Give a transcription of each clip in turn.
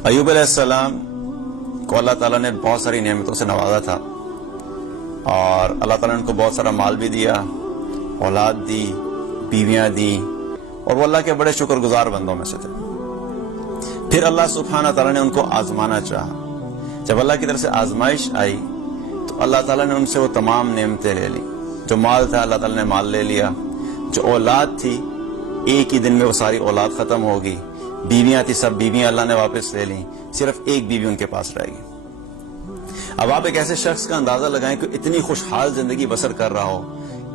अय्यूब अलैहिस्सलाम को अल्लाह ताला ने बहुत सारी नेमतों से नवाजा था और अल्लाह ताला ने उनको बहुत सारा माल भी दिया, औलाद दी, बीवियां दी और वो अल्लाह के बड़े शुक्रगुजार बंदों में से थे। फिर अल्लाह सुब्हानहू तआला ने उनको आजमाना चाहा। जब अल्लाह की तरफ से आजमाइश आई तो अल्लाह ताला ने उनसे वो तमाम नेमतें ले ली। जो माल था अल्लाह ताला ने माल ले लिया, जो औलाद थी एक ही दिन में वो सारी औलाद खत्म होगी, बीवियां थी सब बीवियां अल्लाह ने वापस ले ली, सिर्फ एक बीवी उनके पास रहेगी। अब आप एक ऐसे शख्स का अंदाजा लगाएं कि इतनी खुशहाल जिंदगी बसर कर रहा हो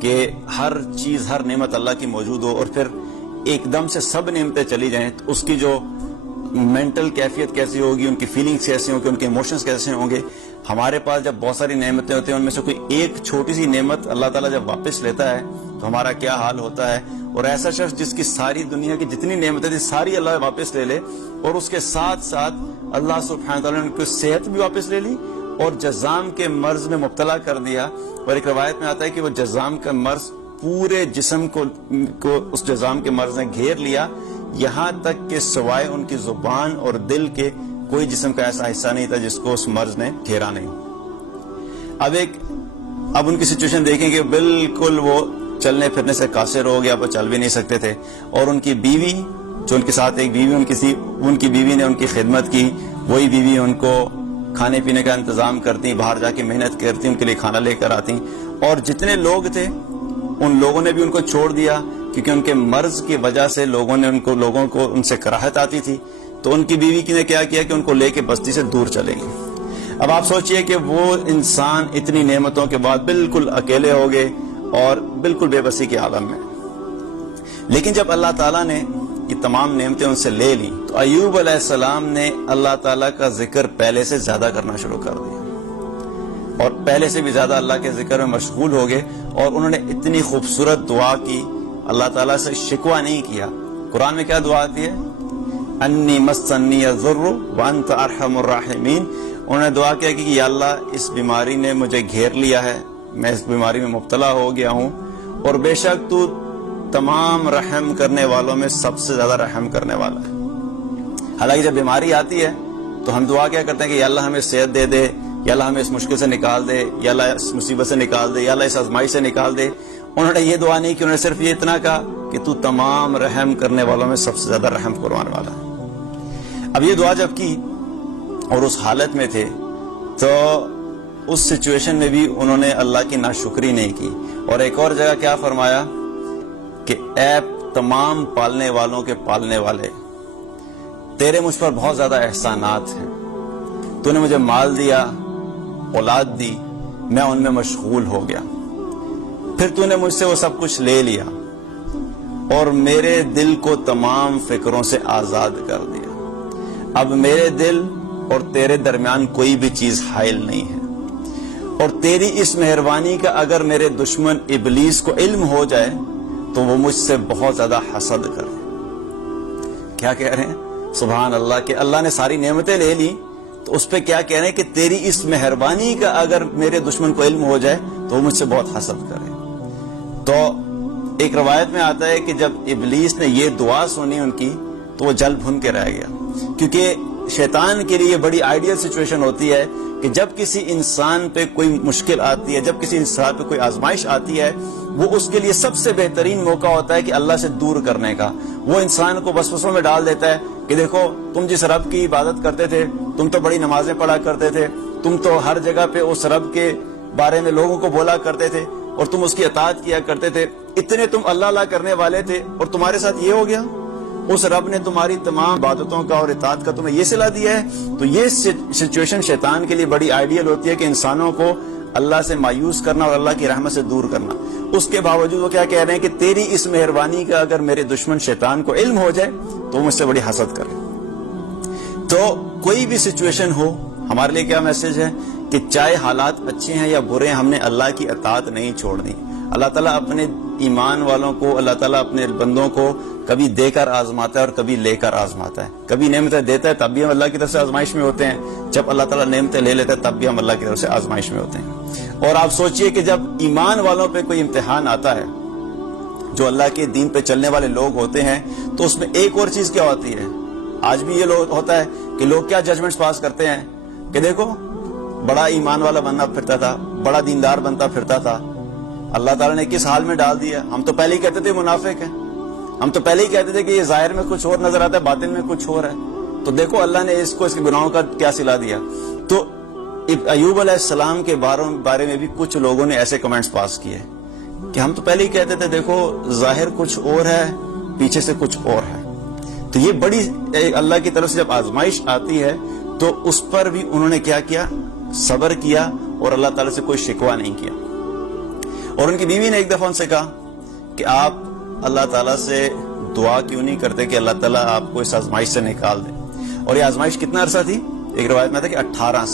कि हर चीज हर नेमत अल्लाह की मौजूद हो और फिर एकदम से सब नेमतें चली जाएं तो उसकी जो मेंटल कैफियत कैसी होगी, उनकी फीलिंग्स कैसी होंगी, उनके इमोशंस कैसे होंगे। हमारे पास जब बहुत सारी नेमतें होती हैं उनमें से कोई एक छोटी सी नेमत अल्लाह ताला जब वापस लेता है तो हमारा क्या हाल होता है। और ऐसा शख्स जिसकी सारी दुनिया की जितनी नेमतें थी सारी अल्लाह वापस ले ले और उसके साथ साथ अल्लाह सुब्हानहू तआला ने उनको सेहत भी वापस ले ली और जज़ाम के मर्ज में मुब्तला कर दिया। और एक रवायत में आता है कि वो जज़ाम का मर्ज पूरे जिस्म को उस जज़ाम के मर्ज ने घेर लिया, यहाँ तक कि सिवाय उनकी जुबान और दिल के कोई जिस्म का ऐसा हिस्सा नहीं था जिसको उस मर्ज ने घेरा नहीं। अब उनकी सिचुएशन देखेंगे, बिल्कुल वो चलने फिरने से कासिर हो गया, वो चल भी नहीं सकते थे। और उनकी बीवी, जो उनके साथ एक बीवी उनकी थी, उनकी बीवी ने उनकी खिदमत की, वही बीवी उनको खाने पीने का इंतजाम करती, बाहर जाके मेहनत करती, उनके लिए खाना लेकर आती। और जितने लोग थे उन लोगों ने भी उनको छोड़ दिया क्योंकि उनके मर्ज की वजह से लोगों को उनसे कराहत आती थी। तो उनकी बीवी ने क्या किया कि उनको लेके बस्ती से दूर चले गए। अब आप सोचिए कि वो इंसान इतनी नेमतों के बाद बिल्कुल अकेले हो गए और बिल्कुल बेबसी के आलम में। लेकिन जब अल्लाह ताला ने ये तमाम नेमतें उनसे ले ली तो अय्यूब अलैहिस्सलाम ने अल्लाह ताला का जिक्र पहले से ज्यादा करना शुरू कर दिया और पहले से भी ज्यादा अल्लाह के जिक्र में मशगूल हो गए। और उन्होंने इतनी खूबसूरत दुआ की, अल्लाह ताला से शिकवा नहीं किया। कुरान में क्या दुआ आती है? अन्नी मस्सन्नी यज़ुर्रु व अंत अरहमुर राहिमीन। उन्होंने दुआ किया कि या अल्लाह इस बीमारी ने मुझे घेर लिया है, मैं इस बीमारी में मुब्तला हो गया हूँ और बेशक तू तमाम रहम करने वालों में सबसे ज्यादा रहम करने वाला है। हालांकि जब बीमारी आती है तो हम दुआ क्या करते हैं कि या अल्लाह हमें सेहत दे दे, या अल्लाह हमें इस मुश्किल से निकाल दे, या अल्लाह इस मुसीबत से निकाल दे, या अल्लाह इस आजमाइश से निकाल दे। उन्होंने ये दुआ नहीं की, उन्होंने सिर्फ ये इतना कहा कि तू तमाम रहम करने वालों में सबसे ज्यादा रहम करवाने वाला है। अब ये दुआ जब की और उस हालत में थे तो उस सिचुएशन में भी उन्होंने अल्लाह की नाशुक्री नहीं की। और एक और जगह क्या फरमाया कि ऐ तमाम पालने वालों के पालने वाले, तेरे मुझ पर बहुत ज्यादा एहसानात हैं। तूने मुझे माल दिया, औलाद दी, मैं उनमें मशगूल हो गया। फिर तूने मुझसे वो सब कुछ ले लिया और मेरे दिल को तमाम फिक्रों से आजाद कर दिया। अब मेरे दिल और तेरे दरमियान कोई भी चीज हाइल नहीं है। और तेरी इस मेहरबानी का अगर मेरे दुश्मन इबलीस को इल्म हो जाए तो वो मुझसे बहुत ज्यादा हसद करे। क्या कह रहे हैं? सुभान अल्लाह के अल्लाह ने सारी नेमतें ले ली तो उस पे क्या कह रहे हैं कि तेरी इस मेहरबानी का अगर मेरे दुश्मन को इल्म हो जाए तो वो मुझसे बहुत हसद करे। तो एक रवायत में आता है कि जब इबलीस ने ये दुआ सुनी उनकी तो वो जल भुन के रह गया। क्योंकि शैतान के लिए बड़ी आइडियल सिचुएशन होती है कि जब किसी इंसान पे कोई मुश्किल आती है, जब किसी इंसान पे कोई आजमाइश आती है, वो उसके लिए सबसे बेहतरीन मौका होता है कि अल्लाह से दूर करने का। वो इंसान को वसवसों में डाल देता है कि देखो तुम जिस रब की इबादत करते थे, तुम तो बड़ी नमाजें पढ़ा करते थे, तुम तो हर जगह पे उस रब के बारे में लोगों को बोला करते थे और तुम उसकी अताअत किया करते थे, इतने तुम अल्लाह अल्लाह करने वाले थे और तुम्हारे साथ ये हो गया। उस रब ने तुम्हारी तमाम इबादतों का और इताअत का तुम्हें ये सिला दिया है। तो ये सिचुएशन शैतान के लिए बड़ी आइडियल होती है कि इंसानों को अल्लाह से मायूस करना और अल्लाह की रहमत से दूर करना। उसके बावजूद वो क्या कह रहे हैं कि तेरी इस मेहरबानी का अगर मेरे दुश्मन शैतान को इल्म हो जाए तो मुझसे बड़ी हसद करे। तो कोई भी सिचुएशन हो, हमारे लिए क्या मैसेज है कि चाहे हालात अच्छे हैं या बुरे हैं, हमने अल्लाह की अताअत नहीं छोड़नी। अल्लाह ताला अपने ईमान वालों को, अल्लाह ताला अपने बंदों को कभी देकर आजमाता है और कभी लेकर आजमाता है। कभी नेमतें देता है तब भी हम अल्लाह की तरफ से आजमाइश में होते हैं, जब अल्लाह ताला नेमतें ले लेता है तब भी हम अल्लाह की तरफ से आजमाइश में होते हैं। और आप सोचिए कि जब ईमान वालों पे कोई इम्तिहान आता है, जो अल्लाह के दीन पे चलने वाले लोग होते हैं, तो उसमें एक और चीज क्या होती है? آج بھی یہ ہوتا ہے کہ لوگ کیا ججمنٹس پاس کرتے ہیں کہ دیکھو بڑا ایمان والا بننا پھرتا تھا, بڑا دیندار بنتا پھرتا تھا, اللہ تعالیٰ نے کس حال میں ڈال دیا. ہم تو پہلے ہی کہتے تھے منافق ہیں, ہم تو پہلے ہی کہتے تھے کہ یہ ظاہر میں کچھ اور نظر آتا ہے, باطن میں کچھ اور ہے. تو دیکھو اللہ نے اس کو اس کے گناہوں کا کیا صلہ دیا. تو ایوب علیہ السلام کے بارے میں بھی کچھ لوگوں نے ایسے کمنٹس پاس کیے کہ ہم تو پہلے ہی کہتے تھے دیکھو ظاہر کچھ اور ہے, پیچھے سے کچھ اور ہے. تو یہ بڑی اللہ کی طرف سے جب آزمائش آتی ہے تو اس پر بھی انہوں نے کیا کیا, صبر کیا اور اللہ تعالیٰ سے کوئی شکوہ نہیں کیا. اور ان کی بیوی نے ایک دفعہ ان سے کہا کہ آپ اللہ تعالیٰ سے دعا کیوں نہیں کرتے کہ اللہ تعالیٰ آپ کو اس آزمائش سے نکال دے. اور یہ آزمائش کتنا عرصہ تھی؟ ایک روایت میں تھا کہ 18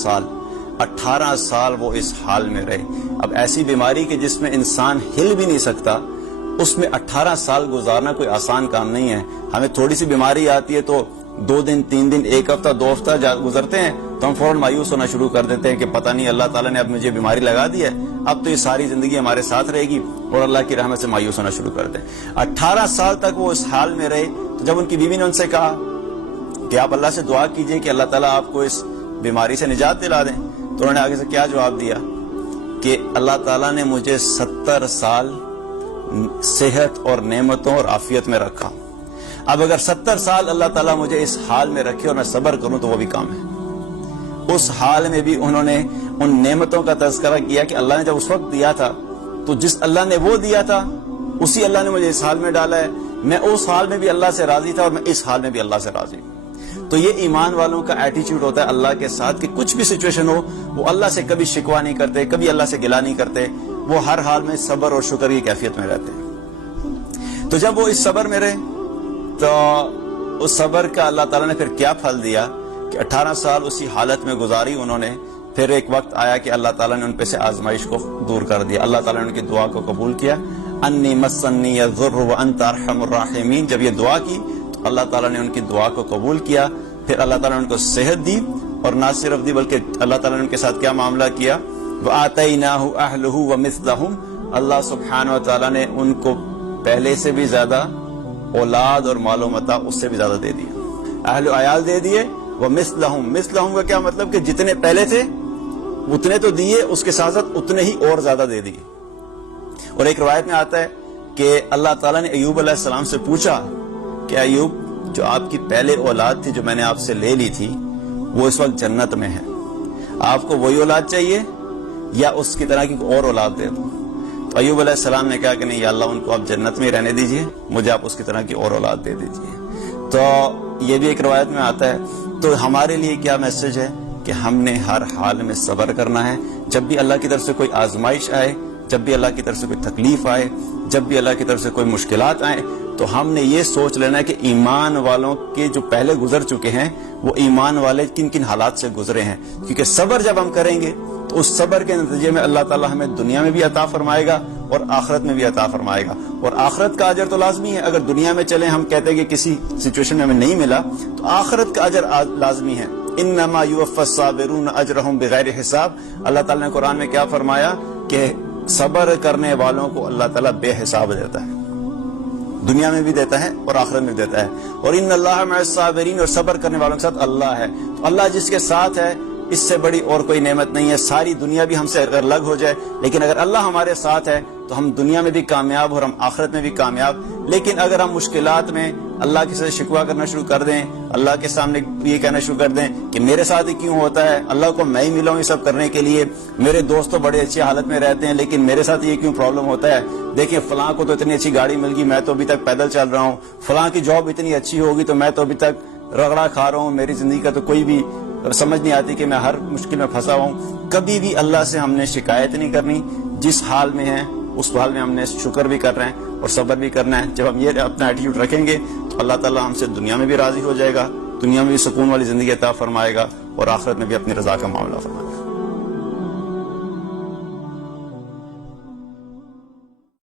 سال وہ اس حال میں رہے. اب ایسی بیماری کہ جس میں انسان ہل بھی نہیں سکتا, اس میں 18 سال گزارنا کوئی آسان کام نہیں ہے. ہمیں تھوڑی سی بیماری آتی ہے تو 2 دن 3 دن 1 ہفتہ 2 ہفتہ گزرتے ہیں تو ہم فوراً مایوس ہونا شروع کر دیتے ہیں کہ پتہ نہیں اللہ تعالیٰ نے اب مجھے بیماری لگا دی ہے, اب تو یہ ساری زندگی ہمارے ساتھ رہے گی, اور اللہ کی رحمت سے مایوس ہونا شروع کر دیں. 18 سال تک وہ اس حال میں رہے. تو جب ان کی بیوی نے ان سے کہا کہ آپ اللہ سے دعا کیجئے کہ اللہ تعالیٰ آپ کو اس بیماری سے نجات دلا دیں, تو انہوں نے آگے سے کیا جواب دیا کہ اللہ تعالیٰ نے مجھے 70 سال صحت اور نعمتوں اور عافیت میں رکھا. اب اگر 70 سال اللہ تعالیٰ مجھے اس حال میں رکھے اور میں صبر کروں تو وہ بھی کام ہے. اس حال میں بھی انہوں نے ان نعمتوں کا تذکرہ کیا کہ اللہ نے جب اس وقت دیا تھا تو جس اللہ نے وہ دیا تھا اسی اللہ نے مجھے اس حال میں ڈالا ہے. میں اس حال میں بھی اللہ سے راضی تھا اور میں اس حال میں بھی اللہ سے راضی ہوں. تو یہ ایمان والوں کا ایٹیچیوڈ ہوتا ہے اللہ کے ساتھ کہ کچھ بھی سچویشن ہو وہ اللہ سے کبھی شکوہ نہیں کرتے, کبھی اللہ سے گلہ نہیں کرتے, وہ ہر حال میں صبر اور شکر کی کیفیت میں رہتے ہیں. تو جب وہ اس صبر میں رہے تو اس صبر کا اللہ تعالیٰ نے پھر کیا پھل دیا کہ 18 سال اسی حالت میں گزاری انہوں نے. پھر ایک وقت آیا کہ اللہ تعالیٰ نے ان پہ سے آزمائش کو دور کر دیا. اللہ تعالیٰ نے ان کی دعا کو قبول کیا. انی مسنی الضر وانت ارحم الراحمین, جب یہ دعا کی تو اللہ تعالیٰ نے ان کی دعا کو قبول کیا. پھر اللہ تعالیٰ نے ان کو صحت دی, اور نہ صرف دی بلکہ اللہ تعالیٰ نے ان کے ساتھ کیا معاملہ کیا, وآتیناہ اہلہ ومثلہم, اللہ سبحانہ و تعالیٰ نے ان کو پہلے سے بھی زیادہ اولاد اور مال و متاع اس سے بھی زیادہ دے دیا. اہل و عیال دے دیے. ومثلہم, مثلہم کا کیا مطلب کہ جتنے پہلے تھے اتنے تو دیے, اس کے ساتھ ساتھ اتنے ہی اور زیادہ دے دیے. اور ایک روایت میں آتا ہے کہ اللہ تعالیٰ نے ایوب علیہ السلام سے پوچھا کہ ایوب, جو آپ کی پہلے اولاد تھی جو میں نے آپ سے لے لی تھی وہ اس وقت جنت میں ہے, آپ کو وہی اولاد چاہیے یا اس کی طرح کی اور اولاد دے دوں؟ تو ایوب علیہ السلام نے کہا کہ نہیں یا اللہ, ان کو آپ جنت میں ہی رہنے دیجئے, مجھے آپ اس کی طرح کی اور اولاد دے دیجئے. تو یہ بھی ایک روایت میں آتا ہے. تو ہمارے لیے کیا میسج ہے کہ ہم نے ہر حال میں صبر کرنا ہے. جب بھی اللہ کی طرف سے کوئی آزمائش آئے, جب بھی اللہ کی طرف سے کوئی تکلیف آئے, جب بھی اللہ کی طرف سے کوئی مشکلات آئیں, تو ہم نے یہ سوچ لینا ہے کہ ایمان والوں کے جو پہلے گزر چکے ہیں وہ ایمان والے کن کن حالات سے گزرے ہیں. کیونکہ صبر جب ہم کریں گے تو اس صبر کے نتیجے میں اللہ تعالیٰ ہمیں دنیا میں بھی عطا فرمائے گا اور آخرت میں بھی عطا فرمائے گا. اور آخرت کا اجر تو لازمی ہے. اگر دنیا میں چلیں ہم کہتے ہیں کہ کسی سچویشن میں ہمیں نہیں ملا, تو آخرت کا اجر لازمی ہے. انما یوفی الصابرون اجرہم بغیر حساب. اللہ تعالیٰ نے قرآن میں کیا فرمایا کہ صبر کرنے والوں کو اللہ تعالیٰ بے حساب دیتا ہے, دنیا میں بھی دیتا ہے اور آخرت میں بھی دیتا ہے. اور ان اللہ مع الصابرین, اور صبر کرنے والوں کے ساتھ اللہ ہے. تو اللہ جس کے ساتھ ہے اس سے بڑی اور کوئی نعمت نہیں ہے. ساری دنیا بھی ہم سے اگر الگ ہو جائے, لیکن اگر اللہ ہمارے ساتھ ہے تو ہم دنیا میں بھی کامیاب اور ہم آخرت میں بھی کامیاب. لیکن اگر ہم مشکلات میں اللہ کے ساتھ شکوہ کرنا شروع کر دیں, اللہ کے سامنے یہ کہنا شروع کر دیں کہ میرے ساتھ ہی کیوں ہوتا ہے, اللہ کو میں ہی ملا ہوں یہ سب کرنے کے لیے, میرے دوست تو بڑے اچھی حالت میں رہتے ہیں لیکن میرے ساتھ یہ کیوں پرابلم ہوتا ہے, دیکھیں فلاں کو تو اتنی اچھی گاڑی مل گئی, میں تو ابھی تک پیدل چل رہا ہوں, فلاں کی جاب اتنی اچھی ہوگی تو میں تو ابھی تک رگڑا کھا رہا ہوں, میری زندگی کا تو کوئی بھی سمجھ نہیں آتی کہ میں ہر مشکل میں پھنسا ہوں. کبھی بھی اللہ سے ہم نے شکایت نہیں کرنی. جس حال میں ہیں اس حال میں ہم نے شکر بھی کر رہے ہیں اور صبر بھی کرنا ہے. جب ہم یہ اپنا ایٹیٹیوڈ رکھیں گے تو اللہ تعالیٰ ہم سے دنیا میں بھی راضی ہو جائے گا, دنیا میں بھی سکون والی زندگی عطا فرمائے گا, اور آخرت میں بھی اپنی رضا کا معاملہ فرمائے گا.